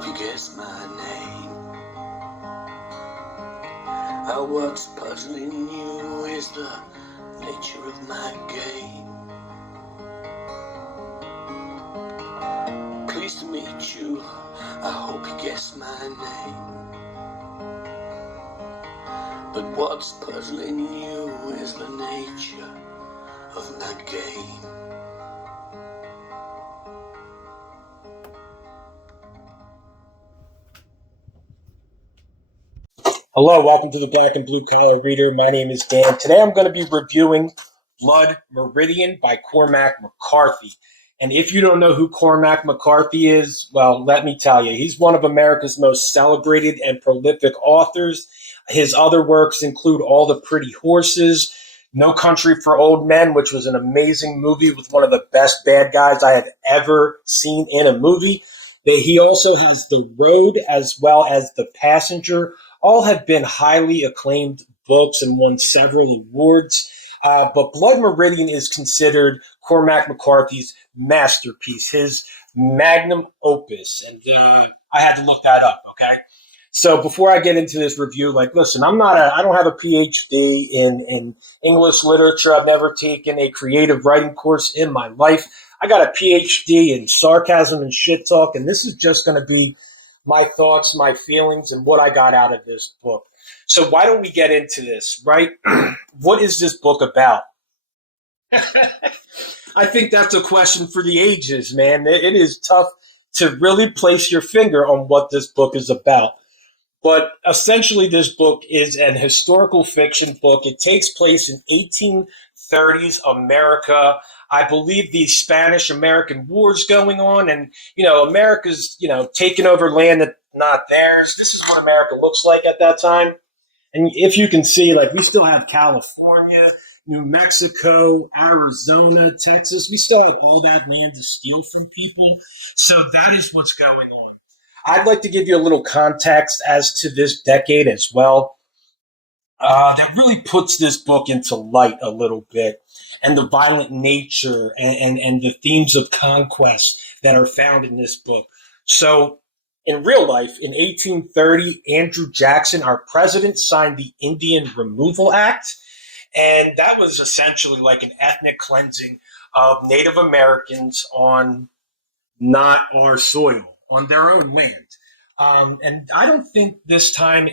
hope you guess my name. What's puzzling you is the nature of my game. Pleased to meet you, I hope you guess my name. But what's puzzling you is the nature of my game. Hello, welcome to the Black and Blue Collar Reader. My name is Dan. Today I'm going to be reviewing Blood Meridian by Cormac McCarthy. And if you don't know who Cormac McCarthy is, well, let me tell you, he's one of America's most celebrated and prolific authors. His other works include All the Pretty Horses, No Country for Old Men, which was an amazing movie with one of the best bad guys I have ever seen in a movie. He also has The Road as well as The Passenger. All have been highly acclaimed books and won several awards. But Blood Meridian is considered Cormac McCarthy's masterpiece, his magnum opus. And I had to look that up, okay? So before I get into this review, listen, I don't have a PhD in English literature. I've never taken a creative writing course in my life. I got a PhD in sarcasm and shit talk, and this is just going to be my thoughts, my feelings, and what I got out of this book. So why don't we get into this, right? What is this book about? I think that's a question for the ages, man. It is tough to really place your finger on what this book is about. But essentially, this book is an historical fiction book. It takes place in 1830s America. I believe the Spanish-American War is going on, and America's taking over land that's not theirs. This is what America looks like at that time. And if you can see, we still have California, New Mexico, Arizona, Texas. We still have all that land to steal from people. So that is what's going on. I'd like to give you a little context as to this decade as well. That really puts this book into light a little bit, and the violent nature and the themes of conquest that are found in this book. So, in real life, in 1830, Andrew Jackson, our president, signed the Indian Removal Act, and that was essentially like an ethnic cleansing of Native Americans on not our soil, on their own land. And I don't think this time,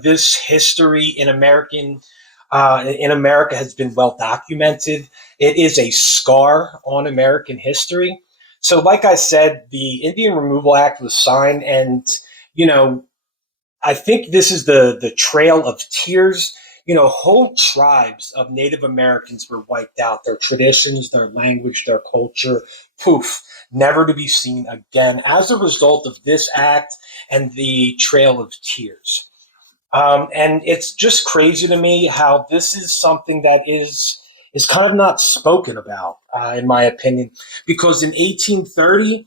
this history in America has been well documented. It is a scar on American history. So, like I said, the Indian Removal Act was signed, and I think this is the Trail of Tears. Whole tribes of Native Americans were wiped out. Their traditions, their language, their culture, poof, never to be seen again as a result of this act and the Trail of Tears. And it's just crazy to me how this is something that is kind of not spoken about, in my opinion, because in 1830,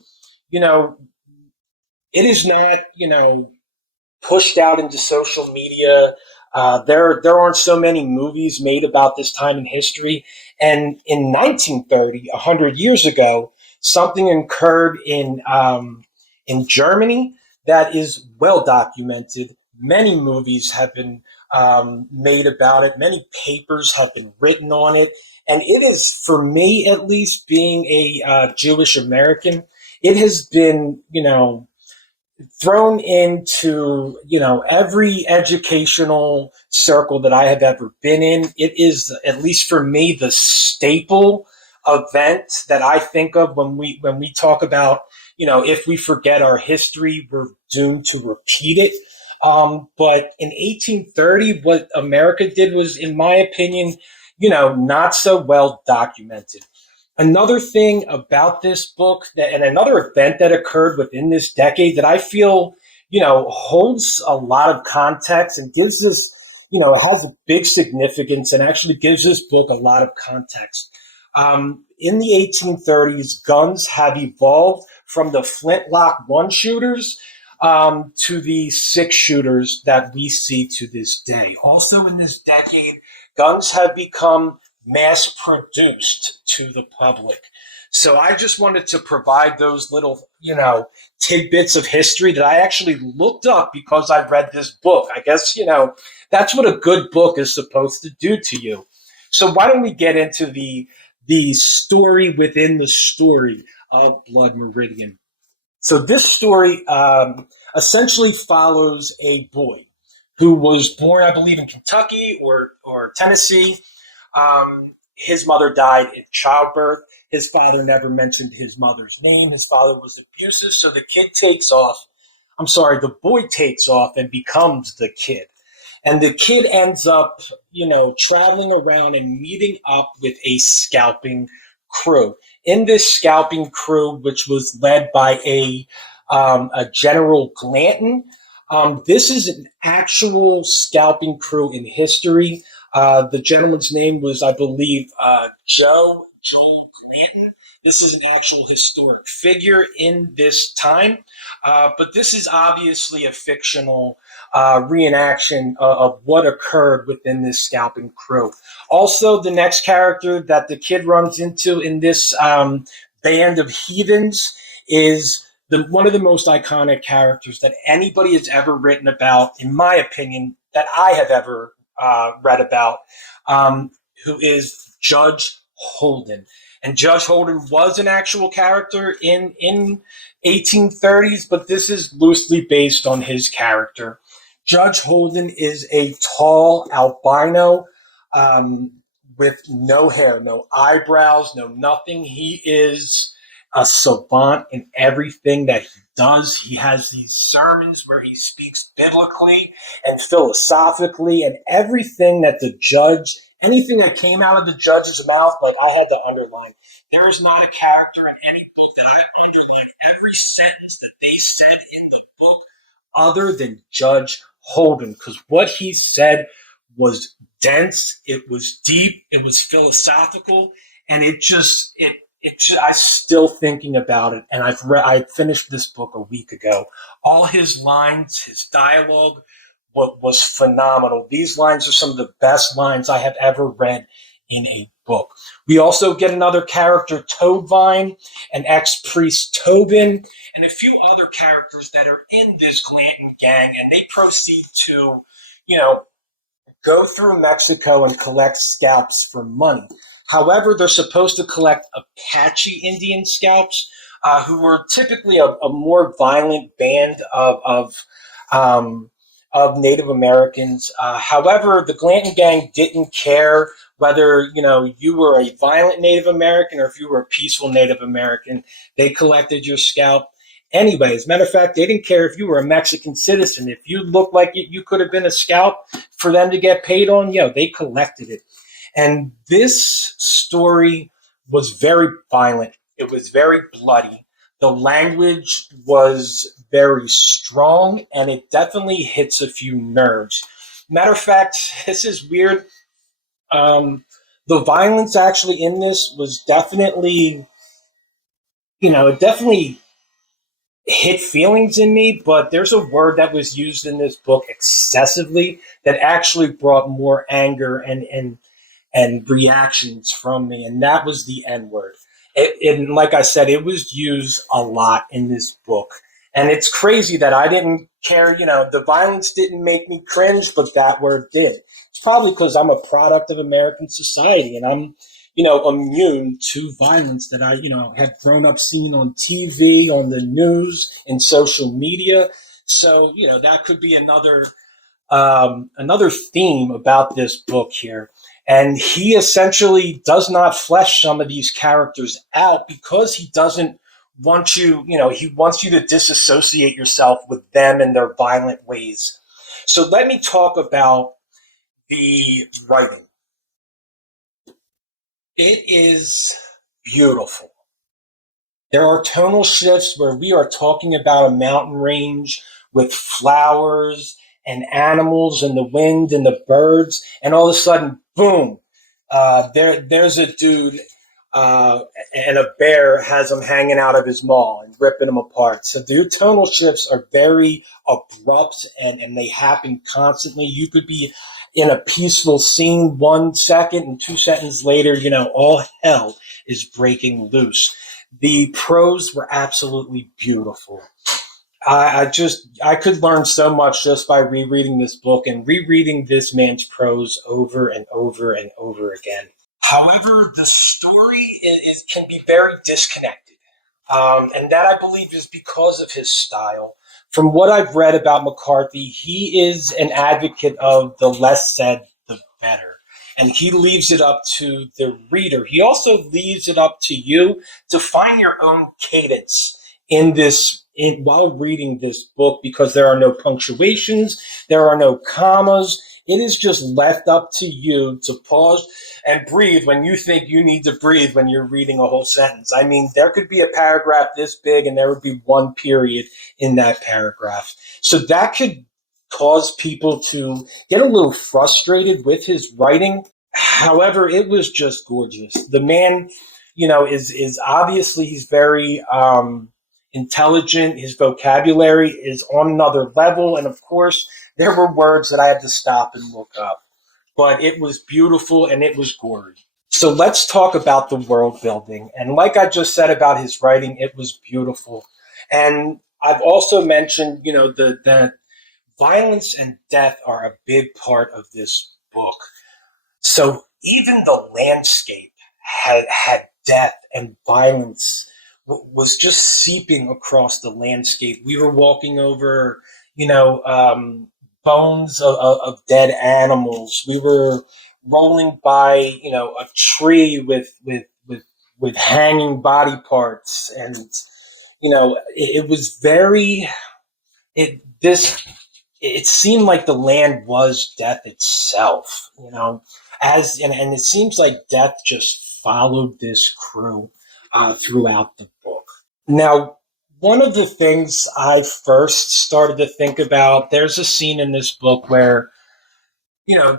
it is not, pushed out into social media. There aren't so many movies made about this time in history. And in 1930, 100 years ago, something occurred in Germany that is well documented. Many movies have been made about it. Many papers have been written on it. And it is, for me at least, being a Jewish American, it has been, thrown into every educational circle that I have ever been in. It is, at least for me, the staple event that I think of when we talk about if we forget our history, we're doomed to repeat it. But in 1830, what America did was, in my opinion, not so well documented. Another thing about this book and another event that occurred within this decade that I feel, holds a lot of context and gives us, has a big significance and actually gives this book a lot of context. In the 1830s, guns have evolved from the flintlock one shooters to the six shooters that we see to this day. Also in this decade, guns have become mass produced to the public. So I just wanted to provide those little, tidbits of history that I actually looked up because I read this book. I guess, that's what a good book is supposed to do to you. So why don't we get into the story within the story of Blood Meridian? So this story essentially follows a boy who was born, I believe, in Kentucky or Tennessee. His mother died in childbirth. His father never mentioned his mother's name. His father was abusive, so the kid takes off. I'm sorry, the boy takes off and becomes the kid. And the kid ends up, traveling around and meeting up with a scalping crew. In this scalping crew, which was led by a General Glanton, this is an actual scalping crew in history. The gentleman's name was, I believe, Joel Glanton. This is an actual historic figure in this time, but this is obviously a fictional reenaction of what occurred within this scalping crew. Also, the next character that the kid runs into in this band of heathens is one of the most iconic characters that anybody has ever written about, in my opinion, that I have ever read about, who is Judge Holden. And Judge Holden was an actual character in 1830s, but this is loosely based on his character. Judge Holden is a tall albino with no hair, no eyebrows, no nothing. He is a savant in everything that he does. He has these sermons where he speaks biblically and philosophically, and everything that the judge, anything that came out of the judge's mouth, like I had to underline. There is not a character in any book that I underlined every sentence that they said in the book other than Judge Holden, because what he said was dense, it was deep, it was philosophical, and I'm still thinking about it, and I finished this book a week ago. All his lines, his dialogue was phenomenal. These lines are some of the best lines I have ever read in a book. We also get another character, Toadvine, an ex-priest Tobin, and a few other characters that are in this Glanton gang, and they proceed to, go through Mexico and collect scalps for money. However, they're supposed to collect Apache Indian scalps, who were typically a more violent band of Native Americans. However, the Glanton gang didn't care whether you were a violent Native American or if you were a peaceful Native American. They collected your scalp. Anyway, as a matter of fact, they didn't care if you were a Mexican citizen. If you looked like you could have been a scalp for them to get paid on, they collected it. And this story was very violent. It was very bloody. The language was very strong, and it definitely hits a few nerves. Matter of fact, this is weird. The violence actually in this was definitely, it definitely hit feelings in me, but there's a word that was used in this book excessively that actually brought more anger and reactions from me, and that was the N word. And like I said, it was used a lot in this book. And it's crazy that I didn't care, the violence didn't make me cringe, but that word did. It's probably because I'm a product of American society and I'm, immune to violence that I, had grown up seeing on TV, on the news, in social media. So, that could be another theme about this book here. And he essentially does not flesh some of these characters out because he doesn't want you, he wants you to disassociate yourself with them and their violent ways. So let me talk about the writing. It is beautiful. There are tonal shifts where we are talking about a mountain range with flowers and animals and the wind and the birds, and all of a sudden, boom, there's a dude and a bear has him hanging out of his maw and ripping him apart. So the tonal shifts are very abrupt and they happen constantly. You could be in a peaceful scene 1 second and 2 seconds later, all hell is breaking loose. The prose were absolutely beautiful. I could learn so much just by rereading this book and rereading this man's prose over and over and over again. However, the story can be very disconnected. And that I believe is because of his style. From what I've read about McCarthy, he is an advocate of the less said, the better. And he leaves it up to the reader. He also leaves it up to you to find your own cadence while reading this book, because there are no punctuations, there are no commas. It is just left up to you to pause and breathe when you think you need to breathe when you're reading a whole sentence. I mean, there could be a paragraph this big and there would be one period in that paragraph. So that could cause people to get a little frustrated with his writing. However, it was just gorgeous. The man, is obviously he's very intelligent. His vocabulary is on another level. And of course, there were words that I had to stop and look up, but it was beautiful and it was gory. So let's talk about the world building. And like I just said about his writing, it was beautiful. And I've also mentioned, that violence and death are a big part of this book. So even the landscape had death and violence was just seeping across the landscape. We were walking over, bones of dead animals. We were rolling by, a tree with hanging body parts, and it was very it this it seemed like the land was death itself, and it seems like death just followed this crew throughout the book. Now, one of the things I first started to think about, there's a scene in this book where,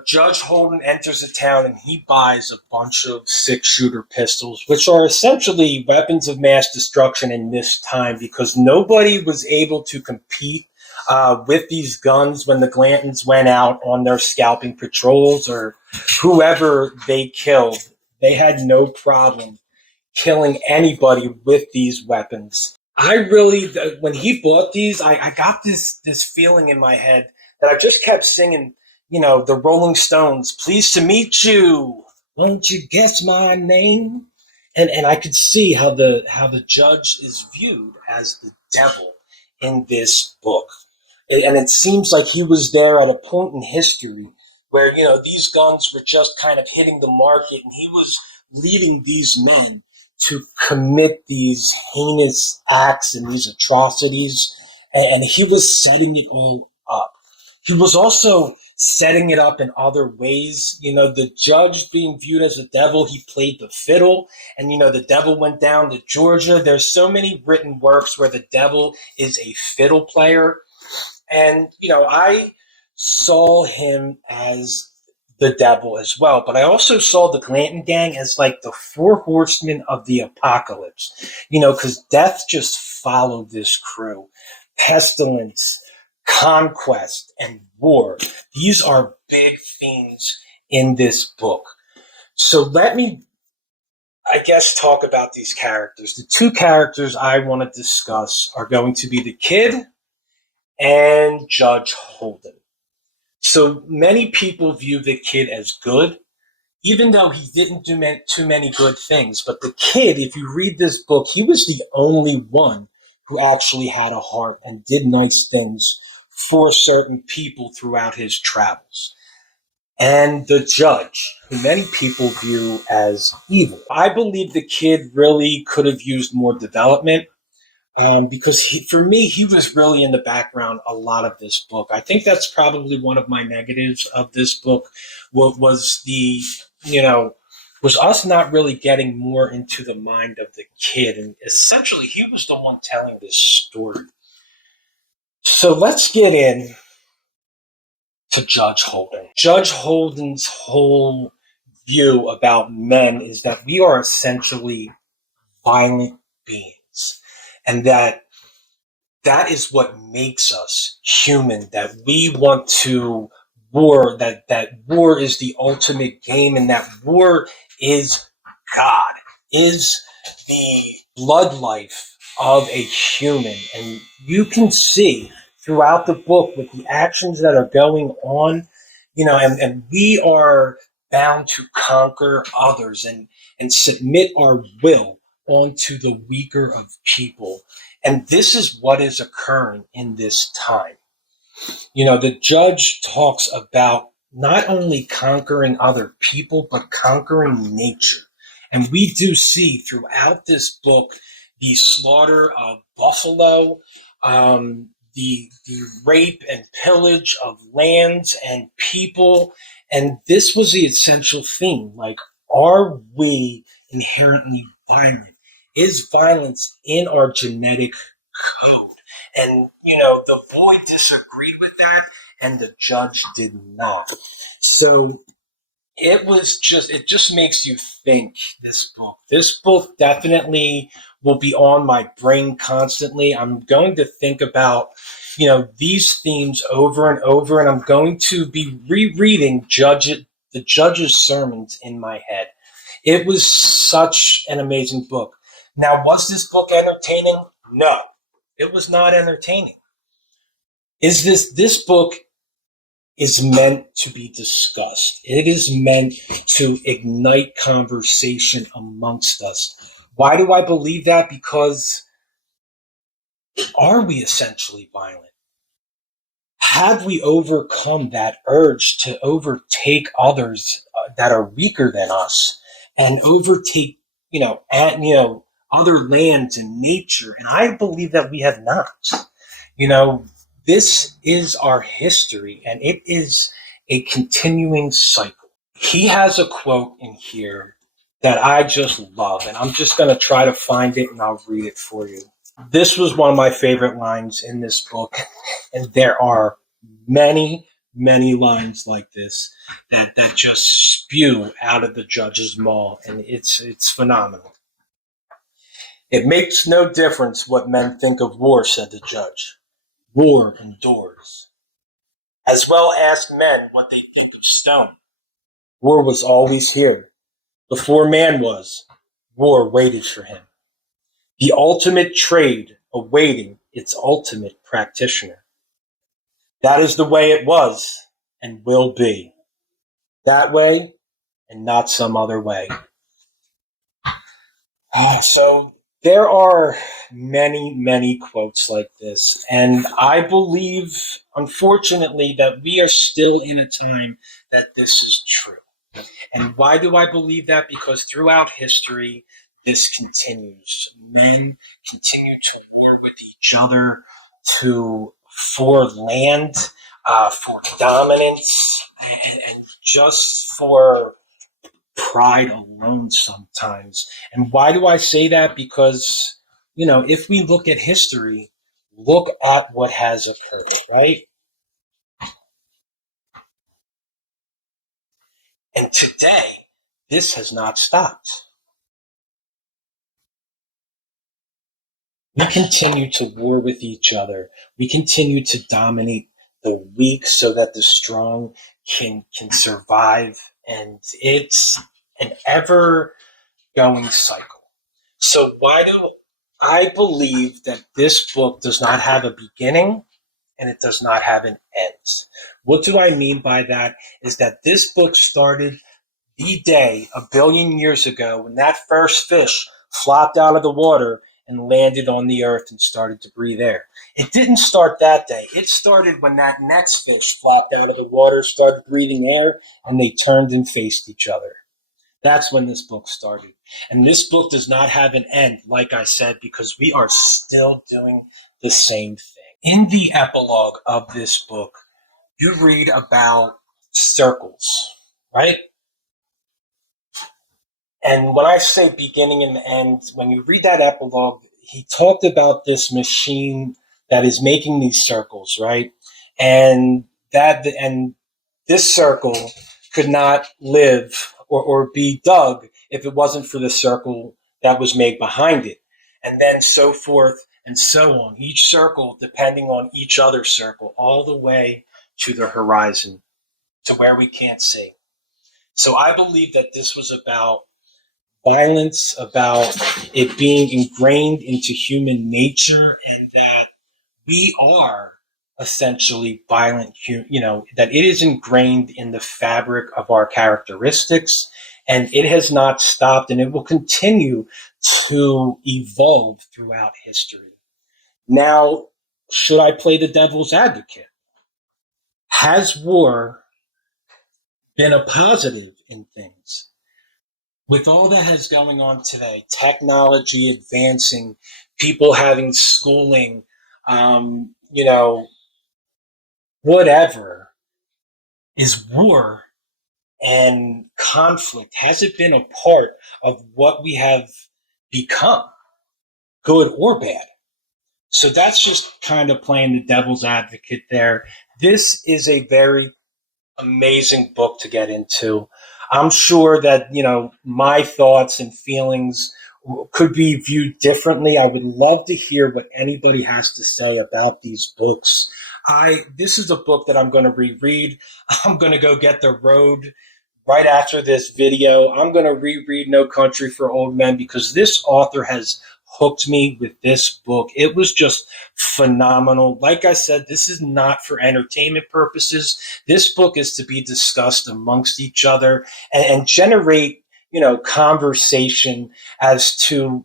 Judge Holden enters a town and he buys a bunch of six-shooter pistols, which are essentially weapons of mass destruction in this time, because nobody was able to compete with these guns when the Glantons went out on their scalping patrols, or whoever they killed. They had no problem killing anybody with these weapons. I really, when he bought these, I got this feeling in my head that I just kept singing, the Rolling Stones, "Pleased to meet you. Won't you guess my name?" And I could see how the judge is viewed as the devil in this book. And it seems like he was there at a point in history where, these guns were just kind of hitting the market, and he was leading these men to commit these heinous acts and these atrocities, and he was setting it all up. He was also setting it up in other ways. The judge being viewed as a devil, he played the fiddle, and the devil went down to Georgia. There's so many written works where the devil is a fiddle player. And, I saw him as the devil as well, but I also saw the Glanton gang as like the four horsemen of the apocalypse, because death just followed this crew. Pestilence, conquest, and war. These are big themes in this book. So let me, I guess, talk about these characters. The two characters I want to discuss are going to be the kid and Judge Holden. So many people view the kid as good, even though he didn't do too many good things. But the kid, if you read this book, he was the only one who actually had a heart and did nice things for certain people throughout his travels. And the judge, who many people view as evil. I believe the kid really could have used more development. Because for me, he was really in the background a lot of this book. I think that's probably one of my negatives of this book, was was us not really getting more into the mind of the kid. And essentially, he was the one telling this story. So let's get in to Judge Holden. Judge Holden's whole view about men is that we are essentially violent beings, and that is what makes us human, that we want to war, that war is the ultimate game, and that war is God, is the blood life of a human. And you can see throughout the book with the actions that are going on, and we are bound to conquer others and submit our will onto the weaker of people. And this is what is occurring in this time. The judge talks about not only conquering other people, but conquering nature. And we do see throughout this book the slaughter of buffalo, the rape and pillage of lands and people. And this was the essential theme. Like, are we inherently violent? Is violence in our genetic code? And, the boy disagreed with that, and the judge did not. So it just makes you think, this book. This book definitely will be on my brain constantly. I'm going to think about, these themes over and over, and I'm going to be rereading the judge's sermons in my head. It was such an amazing book. Now, was this book entertaining? No, it was not entertaining. This book is meant to be discussed. It is meant to ignite conversation amongst us. Why do I believe that? Because are we essentially violent? Have we overcome that urge to overtake others that are weaker than us and overtake, other lands and nature? And I believe that we have not. You know, this is our history, and it is a continuing cycle. He has a quote in here that I just love, and I'm just going to try to find it and I'll read it for you. This was one of my favorite lines in this book, and there are many, many lines like this that just spew out of the judge's maw, and it's phenomenal. It makes no difference what men think of war, said the judge. War endures. As well ask men what they think of stone. War was always here. Before man was, war waited for him. The ultimate trade awaiting its ultimate practitioner. That is the way it was and will be. That way and not some other way. So there are many, many quotes like this. And I believe, unfortunately, that we are still in a time that this is true. And why do I believe that? Because throughout history, this continues. Men continue to war with each other for land, for dominance, and just for pride alone sometimes. And why do I say that? Because, if we look at history, look at what has occurred, right? And today, this has not stopped. We continue to war with each other. We continue to dominate the weak so that the strong can survive. And it's an ever going cycle. So why do I believe that this book does not have a beginning and it does not have an end? What do I mean by that? Is that this book started the day a billion years ago when that first fish flopped out of the water and landed on the earth and started to breathe air. It didn't start that day. It started when that next fish flopped out of the water, started breathing air, and they turned and faced each other. That's when this book started. And this book does not have an end, like I said, because we are still doing the same thing. In the epilogue of this book, you read about circles, right? And when I say beginning and end, when you read that epilogue, he talked about this machine that is making these circles, right? And this circle could not live or be dug if it wasn't for the circle that was made behind it. And then so forth and so on. Each circle depending on each other circle, all the way to the horizon, to where we can't see. So I believe that this was about violence, about it being ingrained into human nature, and that we are essentially violent, that it is ingrained in the fabric of our characteristics, and it has not stopped, and it will continue to evolve throughout history. Now, should I play the devil's advocate? Has war been a positive in things? With all that has going on today, technology advancing, people having schooling, whatever, is war and conflict, has it been a part of what we have become, good or bad? So that's just kind of playing the devil's advocate there. This is a very amazing book to get into. I'm sure that, my thoughts and feelings could be viewed differently. I would love to hear what anybody has to say about these books. This is a book that I'm going to reread. I'm going to go get the road right after this video. I'm going to reread No Country for Old Men because this author has hooked me with this book. It was just phenomenal. Like I said, this is not for entertainment purposes. This book is to be discussed amongst each other and generate, conversation as to,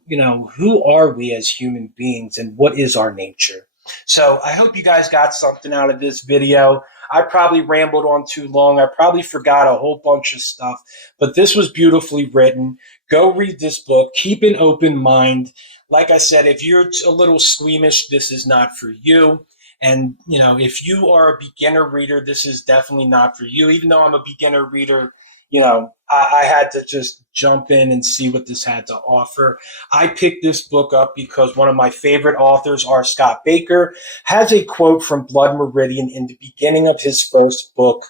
who are we as human beings and what is our nature. So I hope you guys got something out of this video. I probably rambled on too long. I probably forgot a whole bunch of stuff, but this was beautifully written. Go read this book. Keep an open mind. Like I said, if you're a little squeamish, this is not for you. And, if you are a beginner reader, this is definitely not for you. Even though I'm a beginner reader, I had to just jump in and see what this had to offer. I picked this book up because one of my favorite authors, R. Scott Baker, has a quote from Blood Meridian in the beginning of his first book,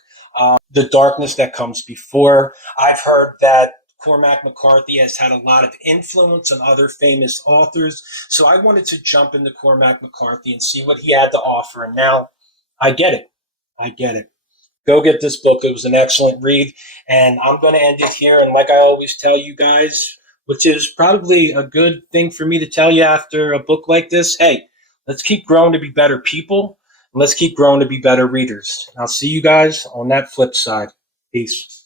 The Darkness That Comes Before. I've heard that Cormac McCarthy has had a lot of influence on other famous authors, so I wanted to jump into Cormac McCarthy and see what he had to offer, and now I get it. I get it. Go get this book. It was an excellent read. And I'm going to end it here. And like I always tell you guys, which is probably a good thing for me to tell you after a book like this, hey, let's keep growing to be better people. And let's keep growing to be better readers. And I'll see you guys on that flip side. Peace.